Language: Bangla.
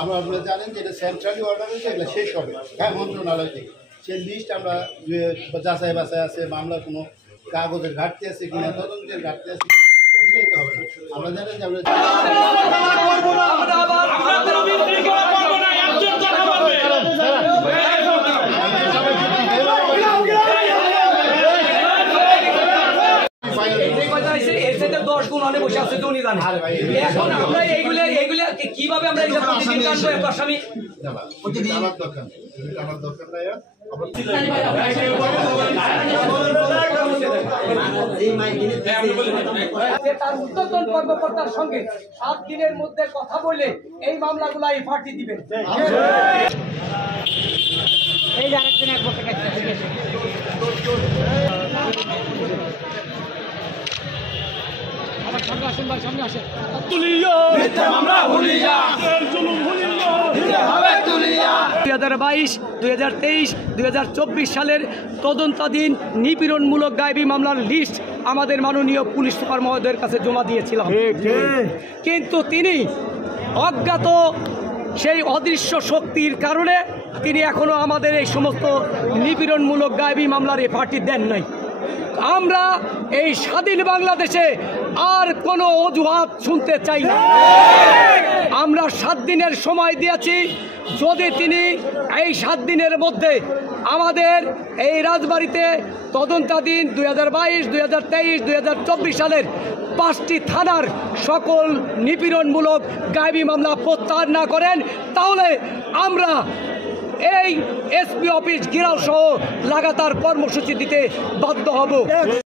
আপনারা জানেন যে এটা সেন্ট্রালি অর্ডার হয়েছে, এগুলো শেষ হবে হ্যাঁ মন্ত্রণালয় থেকে। সেই লিস্ট আমরা যাচাই বাছাই আছে, মামলার কোনো কাগজের ঘাটতি আছে কিনা, তদন্তের ঘাটতি আছে কিনা হবে না। আমরা জানেন যে কিভাবে আমরা তার ঊর্ধ্বতন কর্মকর্তার সঙ্গে 7 দিনের মধ্যে কথা বলে এই মামলাগুলো এফআরটি দিবেন। এই যে আরেকজন অ্যাডভোকেট আছে, ঠিক আছে। আমার সামনে আসেন ভাই, সামনে আসেন। তুলিয়া আমরা হুলিয়া জুলুম হুলিয়া হবে তুলিয়া। 2022, 2023, 2024 সালের তদন্তাধীন নিপীড়নমূলক গায়েবী মামলার লিস্ট আমাদের মাননীয় পুলিশ সুপার মহোদয়ের কাছে জমা দিয়েছিলাম, কিন্তু তিনি অজ্ঞাত সেই অদৃশ্য শক্তির কারণে তিনি এখনও আমাদের এই সমস্ত নিপীড়নমূলক গায়েবী মামলার এফআরটি দেন নাই। আমরা এই স্বাধীন বাংলাদেশে আর কোনো অজুহাত শুনতে চাই না। আমরা 7 দিনের সময় দিয়েছি, যদি তিনি এই 7 দিনের মধ্যে আমাদের এই রাজবাড়িতে তদন্তাধীন 2022, 2023, 2024 সালের 5টি থানার সকল নিপীড়নমূলক গায়েবী মামলা প্রত্যাহার না করেন, তাহলে আমরা এই এসপি অফিস ঘেরাও সহ লাগাতার কর্মসূচি দিতে বাধ্য হব।